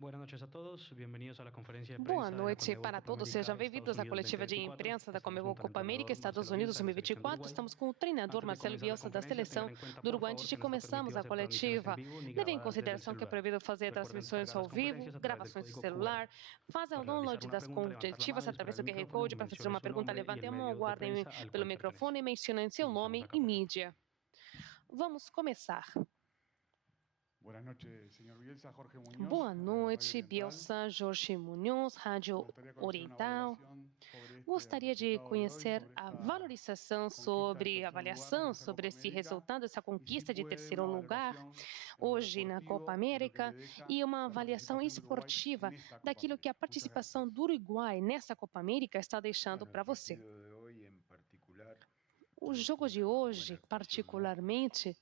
Buenas noches a todos, bienvenidos a la conferencia de Boa prensa de la noite Conmebol para Copa todos. América Sejam Estados bem-vindos à Unidos coletiva de 2024. imprensa da Estamos Conmebol junto al Copa América entrenador Estados Marcelo Unidos Bielsa de la selección de 2024. Uruguay. Estamos com o treinador Antes de Marcelo comenzar la Bielsa da conferencia, seleção tengan en cuenta, do por Uruguai. favor, Antes de que no está começarmos permitido a hacer transmisiones en coletiva, vivo ni leve em grabadas desde el consideração que é celular. proibido fazer Recuerden transmissões descargar ao las vivo, conferencias a través del gravações de código QR. celular, fazer o Para realizar download una das pregunta, levantar la conectivas mano, através disparar el do QR micrófono, Code para fazer mencione uma su pergunta. nombre y el Levantem a mão, medio de aguardem prensa al pelo cual microfone e pertenece. mencionem seu Iniciamos nome la e cámara. mídia. Vamos começar. Buenas noches, señor Bielsa. Jorge Muñoz, Boa noite, Radio Oriental. Bielsa, Jorge Munhoz, Me Rádio gustaría conocer una Oriental. valoración sobre este Gostaria de resultado de hoy, conhecer sobre a esta valorização conquista de sobre a tercer lugar avaliação nesta sobre Copa esse América resultado, essa y, si conquista de puede, terceiro una lugar valoración de lo hoje na Copa deportivo y lo que le América deja e uma la avaliação participación de Uruguay esportiva en esta Copa daquilo que a América. Muchas participação gracias. do Uruguai nessa Copa América está deixando Bueno, para el você. partido de hoy en particular O no jogo fue de una buena hoje, actuación, ¿no? particularmente,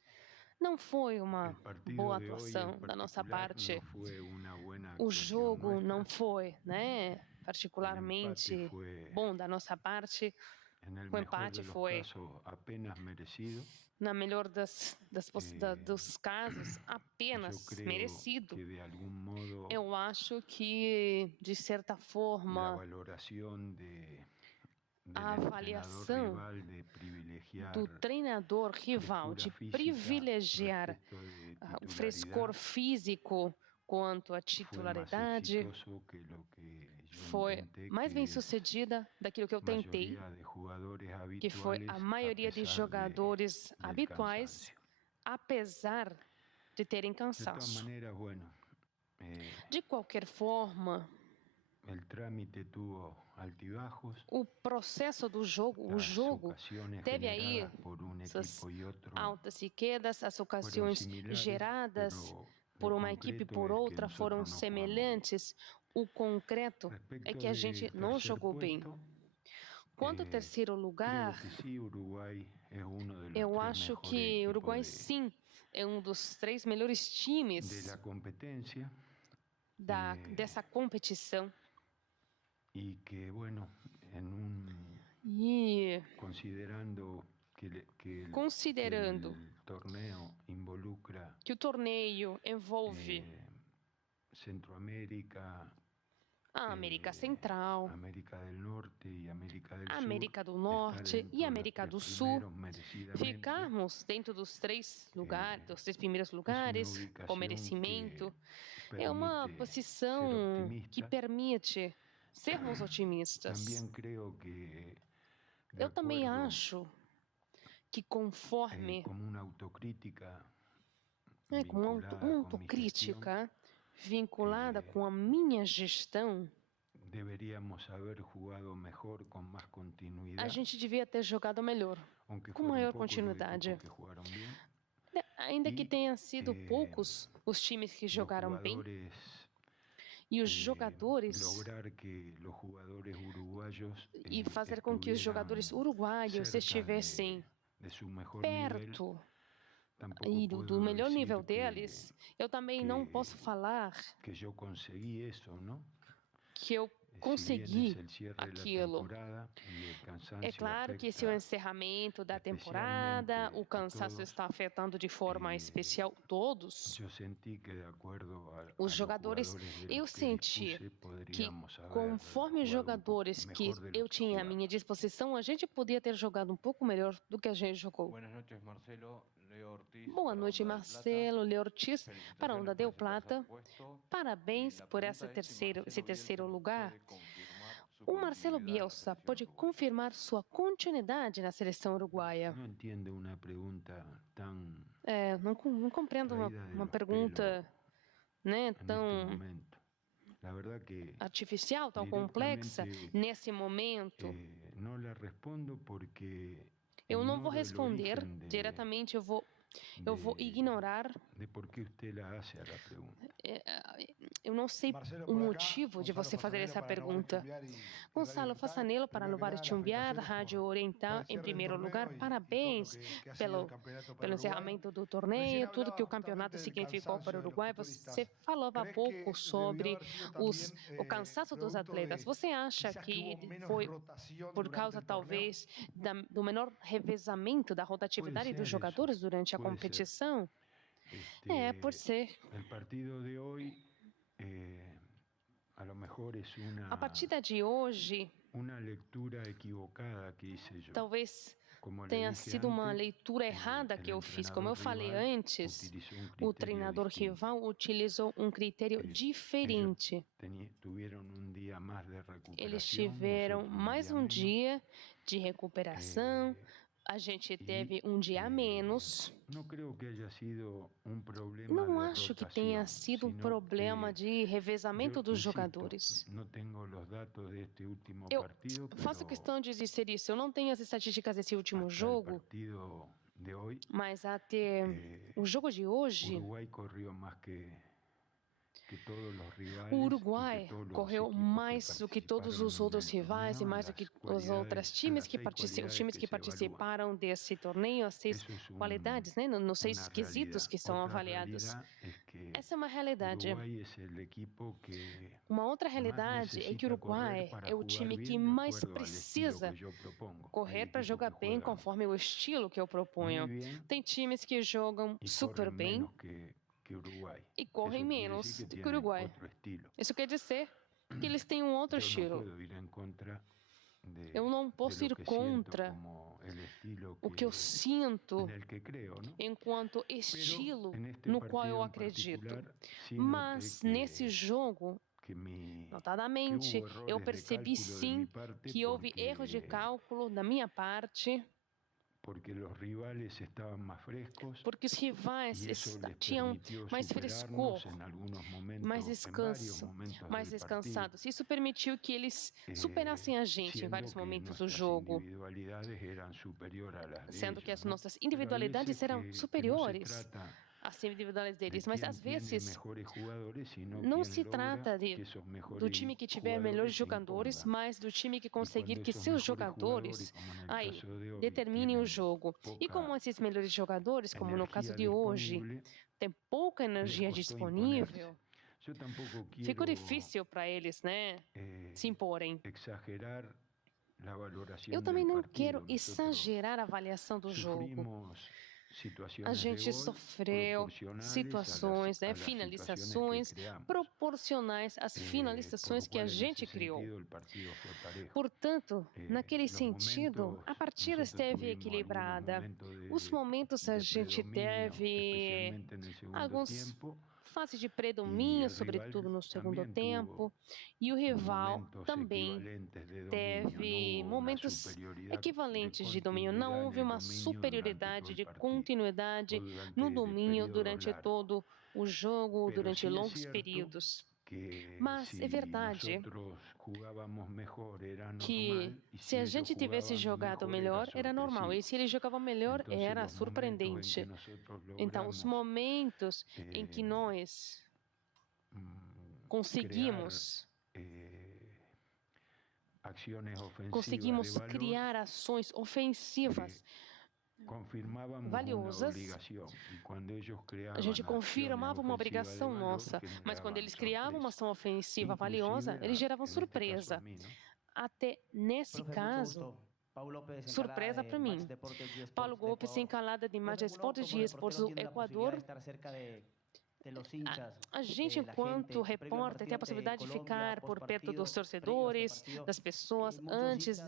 não foi uma El partido boa de hoy atuação en da nossa particular parte. no fue una buena O actuación jogo não nuestra. foi, né, El empate particularmente fue, bom da nossa parte. en el O mejor empate de los foi, casos, apenas merecido. na melhor dos casos, Yo apenas creo merecido. que de algún modo Eu acho que, de certa la forma, valoración del a entrenador avaliação rival de privilegiar do treinador rival de frescura física privilegiar respecto de o frescor titularidad físico quanto à fue más titularidade exitoso que lo que yo foi intenté, mais bem que es sucedida daquilo que eu tentei, mayoría de jugadores que foi a habituales maioria de jogadores del habituais, cansancio. apesar de terem De todas cansaço. maneras, bueno, De qualquer forma, el trámite tuvo altibajos, o processo do jogo, o las jogo ocasiones teve aí generadas por un essas equipo y otro altas e quedas, as fueron ocasiões similares, geradas pero por lo uma equipe e concreto por es que outra foram nosotros no jugamos bien. semelhantes. O concreto é Respecto que a gente del não tercer jogou bem. puesto, Quanto ao terceiro creo lugar, que sí, Uruguay es uno de los eu tres acho mejores que o equipos Uruguai sim é um dos 3 melhores de times la competencia dessa competição. y que, bueno, E considerando considerando el torneo involucra que o torneio envolve Centroamérica, a América Central, América del Norte y América del América Sur, do Norte estar e dentro de los América tres do Sul, primeros merecidamente, ficarmos dentro dos 3 lugares, dos 3 primeiros es una lugares, com ubicación merecimento, que é uma permite ser posição que optimista. permite sermos otimistas. También creo que, de Eu também acuerdo, acho que conforme como una autocrítica com uma vinculada con mi gestión, autocrítica vinculada com a minha gestão, deberíamos haber jugado mejor, con más a continuidad, gente devia ter jogado melhor, aunque com fueron maior pocos los continuidade. equipos que jugaron bien. Ainda que E, tenham sido poucos os times que Los jogaram bem, jugadores, e os jogadores, lograr que los jugadores uruguayos e fazer com que os jogadores uruguaios estivessem de su mejor nivel, perto tampoco e puedo do melhor decir nível deles. Eu também não posso falar que yo conseguí eso, ¿no? que eu Si bien consegui es el cierre de la aquilo. temporada y el cansancio É claro que esse é o encerramento da temporada, o cansaço está afetando de forma especial todos. yo sentí que de acuerdo a Os los jogadores, jugadores de eu los que senti dispuse, que podríamos haber conforme os jugado un jogadores poco que mejor de lo eu que tinha à jugamos. minha disposição, a gente podia ter jogado um pouco melhor do que a gente jogou. Buenas noches, Marcelo. Leo Ortiz. Boa para noite, Onda del Plata. Marcelo, Leo Ortiz, para a Onda Felicitaciones Del por ese tercer Plata. puesto. Parabéns La por pregunta es si esse terceiro Bielsa nos lugar. puede confirmar su O Marcelo continuidad en la Bielsa selección pode uruguaya. confirmar sua continuidade na seleção uruguaia? No entiendo una pregunta tan Não compreendo traída de uma los pergunta, né, en este tão momento. La verdad que artificial, tão complexa directamente, nesse momento. no la respondo porque Eu não vou ignoro el responder origen diretamente, eu vou ignorar. de por qué usted la hace a la pregunta. Eu não sei Marcelo, o por acá, motivo de você fazer essa pergunta. Gonçalo Radio Fassanello, para Oriental. Luvar e Chumbiar, Rádio Oriental, em primeiro lugar, parabéns pelo encerramento do torneio, tudo que o campeonato significou para o Uruguai. Você falava há pouco sobre o cansaço dos atletas. Você acha que foi por causa, talvez, do menor revezamento, da rotatividade dos jogadores durante a competição? Pode ser. El partido de hoy a lo mejor es A partida de hoje, una lectura equivocada que hice yo. talvez Como le tenha dije sido uma antes, leitura errada que eu fiz. Como eu falei rival antes, utilizó un o criterio treinador distinto. rival utilizou um critério Ellos diferente. tuvieron un día más de Eles recuperación, tiveram nosotros un mais día um menos. dia de recuperação, a gente teve um dia a menos. No creo que haya sido un problema Não de acho que tenha rotación, sido um sino problema que de revezamento yo dos insisto, jogadores. no tengo los datos de este último Eu partido, faço pero questão de dizer isso. Eu não tenho as estatísticas desse último hasta el jogo, partido de hoy, mas até o jogo de hoje, Uruguay corrió más que todos los rivales o y que Uruguai todos los correu equipos que mais do que todos participaron os en outros el rivais e torneo, mais do las que as cualidades, outras las times que seis os cualidades times que que se evalúan. participaram desse torneio, as 6 Eso es qualidades, né, nos 6 una quesitos realidad. que são Otra avaliados. realidad es que Essa é uma realidade. Uruguay es el equipo que Uma outra más realidade é que o necesita correr Uruguai para é o jugar time que bien de mais acuerdo al estilo precisa que yo propongo. Hay correr para equipos jogar que bem juegan conforme o estilo que eu proponho. muy bien Tem times que jogam y super corren bem menos que Uruguay. e correm Eso quiere decir menos que do que o tienen Uruguai. otro estilo. Isso quer dizer que eles têm um outro Yo no estilo. puedo ir en contra Eu não de posso lo ir que siento contra como el estilo o que eu sinto en el que creo, ¿no? enquanto Pero estilo en este no qual eu partido en acredito. particular sí noté Mas nesse jogo, que notadamente, hubo eu errores de percebi cálculo de mi sim parte que houve erros de cálculo da minha parte, porque los rivales estaban más frescos porque os rivais y eso les tinham permitió mais frescor, superarnos en algunos momentos, mais en varios descanso, momentos mais del partido, descansados. Isso permitiu que eles superassem a gente em siendo vários que momentos do nuestras jogo, individualidades eran superiores a las de sendo que ellos, as ¿no? nossas Pero hay individualidades veces eram que no se superiores trata às individualidades de deles, mas quién às tiene vezes mejores jugadores, sino não quién se logra trata que esos do mejores time que tiver melhores jugadores se jogadores, impongan. mas do time que Y cuando conseguir que esos seus mejores jugadores, jogadores como en el aí caso de hoy, determinem o tienen jogo. E como poca esses melhores jogadores, como no caso energía de hoje, disponible, tem pouca les energia costó disponível, imponerse. Yo tampoco ficou quiero difícil para eles, né, se imporem. exagerar la Eu valoración também del não partido. quero Nosotros exagerar a avaliação do jogo. sufrimos A situaciones de gente gol sofreu proporcionales situações, a né, las situaciones finalizações que creamos. proporcionais às Por finalizações lo que a cual, en gente esse criou. sentido, el partido fue parejo. Portanto, naquele Los sentido, momentos, a partida nosotros esteve tuvimos algunos equilibrada. momentos Os momentos a de gente predominio, teve especialmente en el segundo alguns tiempo, fases de y predomínio, el rival sobretudo no segundo también tempo, tuvo e o rival momentos também equivalentes de dominio. No teve hubo una momentos superioridad equivalentes de de domínio. Não continuidad en houve el uma dominio durante todo superioridade el de partido continuidade o durante no domínio períodos durante largos. todo o jogo, Pero durante sí es longos cierto períodos. que Mas é si verdade nosotros jugábamos mejor era normal que y se si a ellos gente tivesse jugaban jogado mejor era melhor, era normal. E sorpresivo. se eles jogavam melhor, Entonces era los momentos en que surpreendente. nosotros Então, os logramos momentos em que nós crear conseguimos acciones ofensivas de conseguimos valor, criar ações ofensivas confirmábamos una valiosas, obligación y cuando ellos a creaban gente acciones confirmava uma ofensivas de obrigação valor, nossa, mas quando generaban eles criavam uma sorpresa. ação ofensiva valiosa, Inclusive, eles geravam en este caso a surpresa. mí, ¿no? Até nesse Profe, mucho caso, gusto. Paulo López, surpresa encargada para de Match mim. Deportes de Paulo Esportes de Golpes, Ecuador. encalada de Imagem Profe, uno Esportes como de Esportes reportero do tiene la posibilidad Equador. de estar cerca de los hinchas, A gente, de la enquanto gente. Previo al repórter, tem a partido possibilidade de ante ficar Colombia, por perto dos postpartido, previo a este torcedores, partido, das pessoas, muchos antes hinchas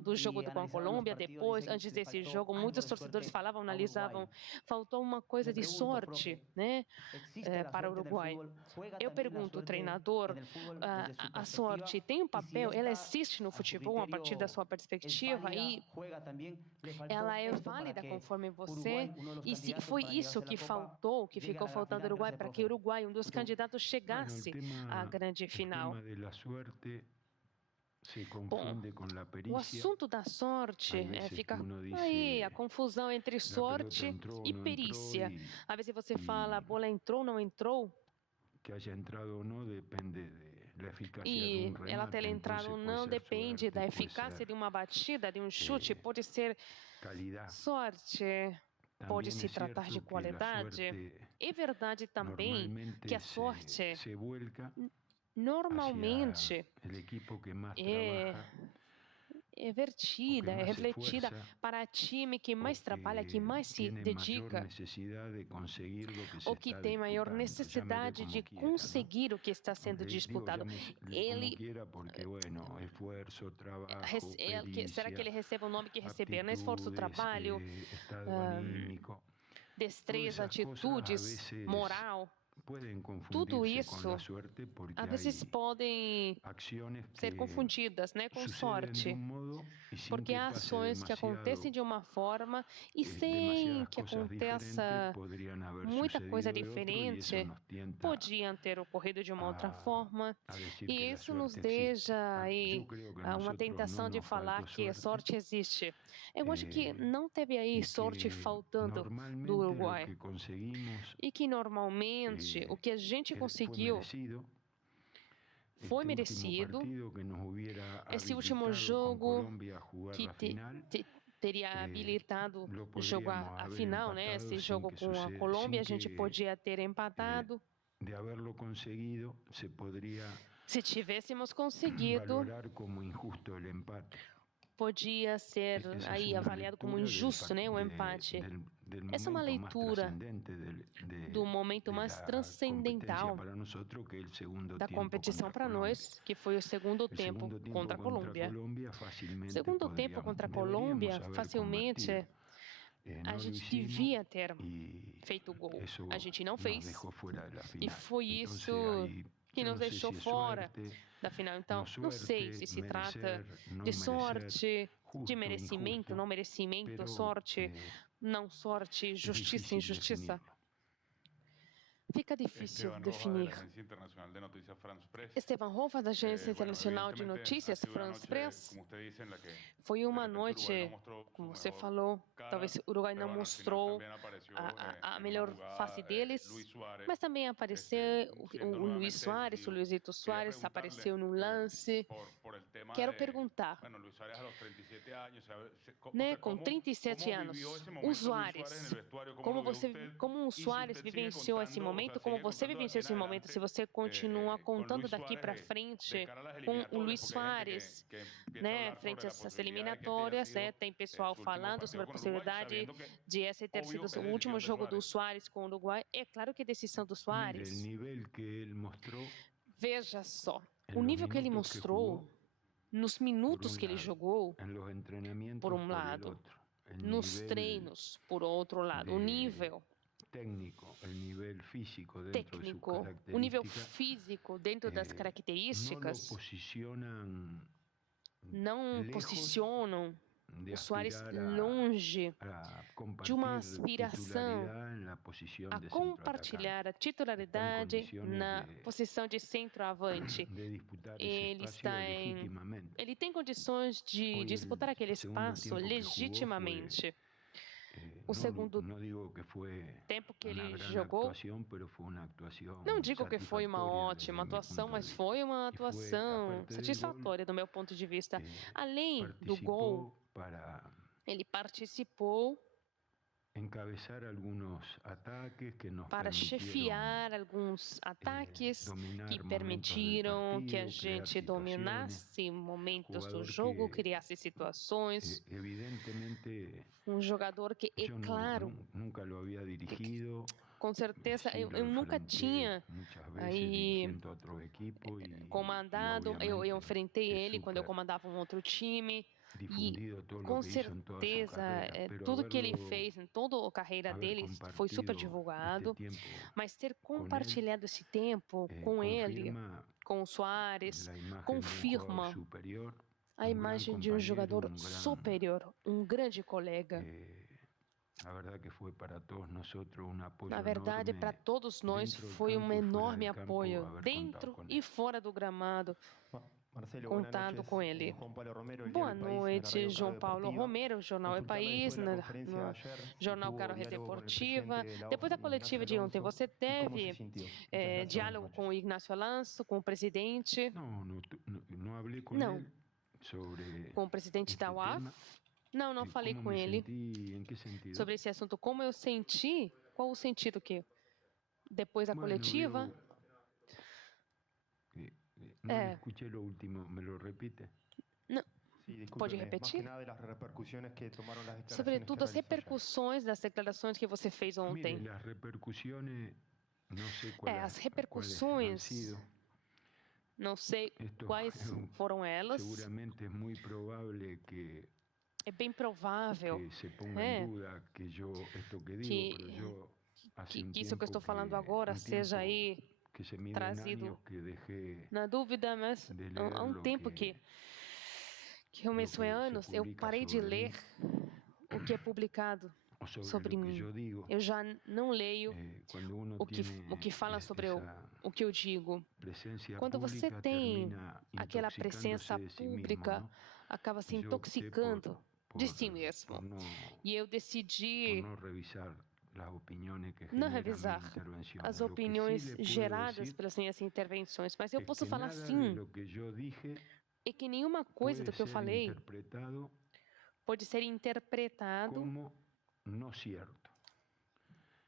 do hablaban jogo y com a analizaban los Colômbia, partidos, depois, dicen antes que le desse faltó jogo. algo Muitos de torcedores suerte falavam, a analisavam, Uruguay. faltou uma coisa Le de pregunto, sorte, profe, né, ¿existe la para o suerte en el Uruguai. fútbol? ¿Juega Eu también la pergunto, o suerte treinador, en el fútbol a, desde su a perspectiva? sorte tem um Y si papel, ela esta, existe no a su futebol a partir da criterio, sua es perspectiva válida, e juega también, le faltó ela é esto para válida que conforme você. Uruguay, uno de los E se candidatos foi para isso llevarse que la copa, faltou, que llegue ficou a la faltando ao final. Uruguai, Gracias, para que o profe. Uruguai, um dos Mucho gusto. candidatos, Bueno, chegasse à grande el final. tema de la suerte se Bom, confunde con la o pericia. assunto da sorte Hay veces fica que uno dice, aí, a confusão entre la pelota sorte entró o e no entró perícia. y Às vezes você fala, a bola entrou ou não entrou, que haya entrado o no depende de la eficacia de e un ela remate. ter entrado ou Entonces não puede ser depende suerte, da puede eficácia ser de uma batida, de um chute, pode ser calidad. sorte, pode También se es tratar de cierto que la qualidade. suerte É verdade também que normalmente a sorte, se vuelca hacia normalmente, el equipo que más é, trabaja revertida, más refletida esfuerza para time que o mais trabalha, que que mais se tiene mayor dedica, necesidad de conseguir lo que se ou que está tem maior disputando. necessidade Llámele de como quiera, ¿no? conseguir o que está sendo Aunque digo, disputado. llámese como Ele quiera porque, bueno, esfuerzo, trabajo, será que ele pericia, recebe o nome que receber? Né? Esforço, aptitudes, trabalho, estado ahn, anímico. Todas destreza, esas cosas a atitudes, veces moral. pueden Tudo confundirse con la isso, suerte porque às vezes, hay podem acciones ser que confundidas, né, com suceden de sorte. un modo y sin Porque que há pase ações que acontecem demasiado, de uma forma e sem demasiadas que cosas diferentes aconteça podrían haber muita coisa sucedido de otro y eso diferente, nos tienta podiam ter ocorrido de uma outra forma, a decir e que la isso nos suerte existe. deixa Yo aí creo que a uma nosotros no tentação de nos falar faltó que a suerte sorte existe. Eu acho que eh, não teve aí y sorte que faltando do normalmente lo Uruguai. que conseguimos E que normalmente o que a gente fue conseguiu merecido. foi Este último merecido. partido que nos hubiera Esse último habilitado con jogo Colombia a jugar que la final, teria habilitado lo jogar podríamos a haber final, né? empatado Esse sin jogo que com a suceda, Colômbia, a sin gente que podia ter empatado. de haberlo conseguido se podría Se tivéssemos conseguido, valorar como injusto el empate. podia ser Esa es aí una avaliado como lectura injusto, né? O empate. del Essa é uma momento más leitura trascendente do momento de mais la competencia transcendental para nosotros, que es el segundo da tiempo competição contra para Colombia. nós, que foi o segundo El tempo segundo tiempo contra a Colômbia. Colombia fácilmente Segundo tempo contra a Colômbia, deberíamos haber facilmente convertido. a No lo gente hicimos devia ter y feito o gol. eso A gente não nos fez. dejó fuera de la E final. foi Entonces, isso ahí, que yo nos no sé deixou si es fora suerte, da final. Então, no não sei suerte, se se trata merecer, no de merecer, sorte, justo, de merecimento, injusto, não merecimento, pero sorte, não sorte, es justiça, difícil injustiça. definirlo. Fica difícil Esteban Rojas, de definir. la Agencia Internacional de Noticias France Press. Esteban Rojas, da Agência Bueno, Internacional de evidentemente, Notícias, ha sido una France noche, Press, como usted dice, en la que foi de uma repente Uruguay no noite, mostró su como você mejor falou, cara, talvez o Uruguai pero não bueno, al final mostrou también apareció a en una melhor jugada, face deles, Luis Suárez, mas também apareceu siendo o Luiz nuevamente Soares, o decisivo. Luizito Quería Soares preguntarle apareceu num lance. por el tema Quero de, perguntar, bueno, Luis Suárez a los 37 años, o né, sea, com 37 anos, vivió ese o momento Luis Suárez en Soares, el vestuario, cómo como lo vio você, usted, como o y si Soares usted sigue vivenciou esse contando, o momento, sea, como sigue você contando de vivenciou aquí esse en momento, se adelante você continua con contando Luis daqui para Suárez de frente cara a las com o Luiz eliminatorias, porque hay gente Soares, que empieza a né, hablar frente sobre la às posibilidad de que este haya eliminatórias, sido né, tem pessoal su último falando sobre partido a con Uruguay, possibilidade sabiendo que de esse ter sido obvio es o último decisión de jogo do Suárez. Soares com o Uruguai. É claro que é decisão do Mire, el Soares. nivel que él mostró Veja só, en o los nível que ele minutos que mostrou jugó, nos por minutos un que ele lado, jogou, en los entrenamientos por por um el lado, otro, el nos nivel treinos, por outro lado, o de nível técnico, el nivel físico dentro de sus técnico, o nível características, físico dentro das no lo características posicionan não lejos posicionam de o Soares aspirar longe a de compartir uma aspiração titularidad en la posición a de centroatacante. compartilhar a Está en titularidade condiciones na posição de centroavante. de disputar ese Ele espacio está em, legítimamente. ele tem condições de Hoy disputar el aquele segundo espaço tiempo que jugó fue, legitimamente. O no, segundo no digo que fue tempo que una ele gran jogou, actuación, pero fue una actuación não digo que foi uma satisfactoria ótima desde mi atuação, punto de mas vista. foi uma Y fue, atuação aparte del gol, satisfatória do meu ponto de vista. Além do gol, participó para ele participou encabezar algunos ataques que nos para permitieron chefiar alguns ataques dominar que momentos del permitiram que a partido, crear gente situaciones. dominasse momentos do Jugador jogo, que criasse situações. evidentemente Jogador que, é yo claro, nunca lo había dirigido. com certeza, Sí, lo eu nunca enfrenté tinha muchas veces aí dirigiendo otro equipo y comandado, eu obviamente enfrentei es ele quando eu súper comandava um outro time. E difundido todo com lo que hizo en toda su certeza, carrera, pero tudo que ele haberlo, fez em toda a carreira haber dele foi super compartido divulgado, este tiempo mas ter con él compartilhado esse tempo com ele, confirma com o Soares, la imagen de un jugador confirma superior, a un gran imagem de um compañero, jogador un gran, superior, um grande colega. la verdad que fue para todos nosotros un apoyo Na verdade, para enorme todos nós dentro del foi campo um y fuera enorme del campo apoio, haber contado dentro con e él. fora do gramado, Marcelo, contado com ele. Juan Pablo Romero, el Boa diario El País, en la noite, radio João Caro Paulo Deportiva. Romero, Jornal É Consultame País, después de la no conferencia de ayer, si Jornal tuvo Caro diálogo con el Deportiva. presidente de la Depois da OFI, coletiva de Ignacio ontem, Alonso, você y cómo se teve sintió. Muchas gracias, diálogo buenas com o noches. Ignacio Alonso, com o presidente? No hablé con Não. él sobre Com o presidente este da UAF? tema. Não falei ¿Cómo com me ele sentí? ¿En qué sentido? sobre esse assunto. Como eu senti? Qual o sentido que depois da Bueno, coletiva? no le É. escuché lo último, ¿me lo repite? Não. Sí, Pode discúlpeme, más que repetir? nada de las repercusiones que tomaron las declaraciones que Sobretudo as realizó ayer. repercussões das declarações que você fez Mire, ontem. las repercusiones, no sé As cuáles han repercussões, sido. não sei Esto quais es un- foram elas. seguramente es muy probable que É bem provável se ponga É. en duda que yo esto que digo, Que- pero yo hace que un isso que eu estou tiempo falando que- agora un seja tiempo aí que se mide en trazido años que dejé na dúvida, mas de há leer um lo tempo que, que começou que em se anos, eu publica parei de sobre ler o que é publicado o sobre sobre lo que mim. yo digo. Eu já não leio Cuando uno o que tiene fala sobre esa o que eu digo. presencia Quando você pública, tem termina aquela intoxicándose presença de sí pública, mismo, ¿no? acaba se Yo opté intoxicando de si por mesmo. no, E eu por decidi no revisar las opiniones que não generan mi revisar intervención. as Lo que sí opiniões le puedo geradas decir pelas minhas intervenções, mas eu es posso que falar nada de sim, lo que yo dije é que nenhuma coisa puede do que eu ser falei interpretado pode ser interpretado como no cierto.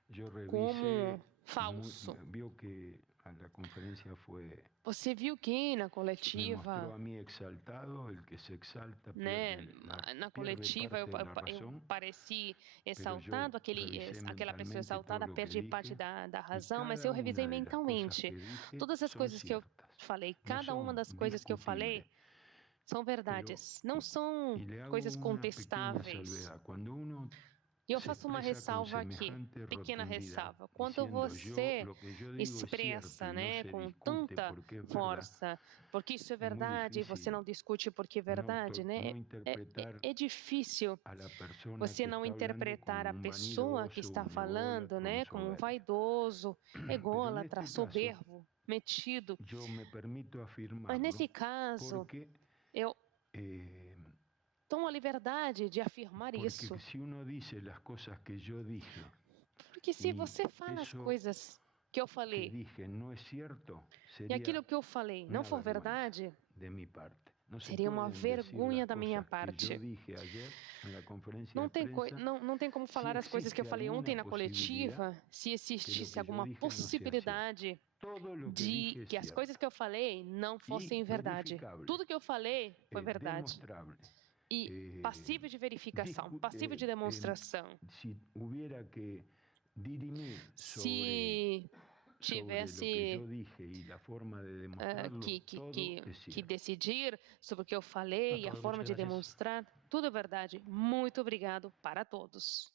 Yo como revisé, falso. vio que a la conferencia fue, Você viu que na me mostró coletiva, a mí exaltado, el que se exalta né, pierde, na pierde coletiva parte de la eu razón, pareci pero exaltado, yo revisé aquela pessoa mentalmente todo exaltada lo que perde parte dije da y razão, mas cada eu una revisei de las cosas mentalmente. que dije Todas as son coisas que eu ciertas, falei, no cada uma son das coisas que eu falei discutibles. são verdades, não são Y le hago coisas una pequeña contestáveis. salvedad. Cuando uno E eu se faço uma expresa con ressalva aqui, semejante pequena rotundidad, ressalva. Quando diciendo você lo que yo digo es cierto expressa, y no né, se com discute tanta porque es verdad, força, porque isso é es muy verdade, e você difícil não discute porque é verdade, né? no interpretar É difícil a la persona você que não está hablando interpretar a como un pessoa que vanidoso, está un falando, ególatra, un né, como um soberbio. vaidoso, Pero en ególatra, este caso, soberbo, metido. yo me permito Mas afirmarlo nesse caso, porque, eu eh, tomo a liberdade de afirmar porque isso. si uno dice las cosas que yo dije, Porque se e você fala as isso coisas que eu que falei dije no es cierto, e sería aquilo que eu falei não una for vergüenza verdade, de mi parte. No se seria uma pueden decir vergonha las da minha cosas que parte. yo dije ayer en la conferencia Não de tem, prensa não tem como si falar as coisas que eu existe falei ontem alguna na posibilidad coletiva se que lo existisse que yo alguma dije no sea cierto. possibilidade Todo lo que de dije es que as cierto coisas que eu falei não fossem y verdade. verificable, Tudo que eu falei foi verdade. demostrable. E Eh, passível de verificação, discu- passível de eh, demonstração. si hubiera que dirimir Se sobre lo que tivesse yo dije y la forma de demostrarlo, todo es que cierto. decidir sobre o que eu falei e a todo, forma muchas de gracias. demonstrar, tudo é verdade. Muito obrigado para todos.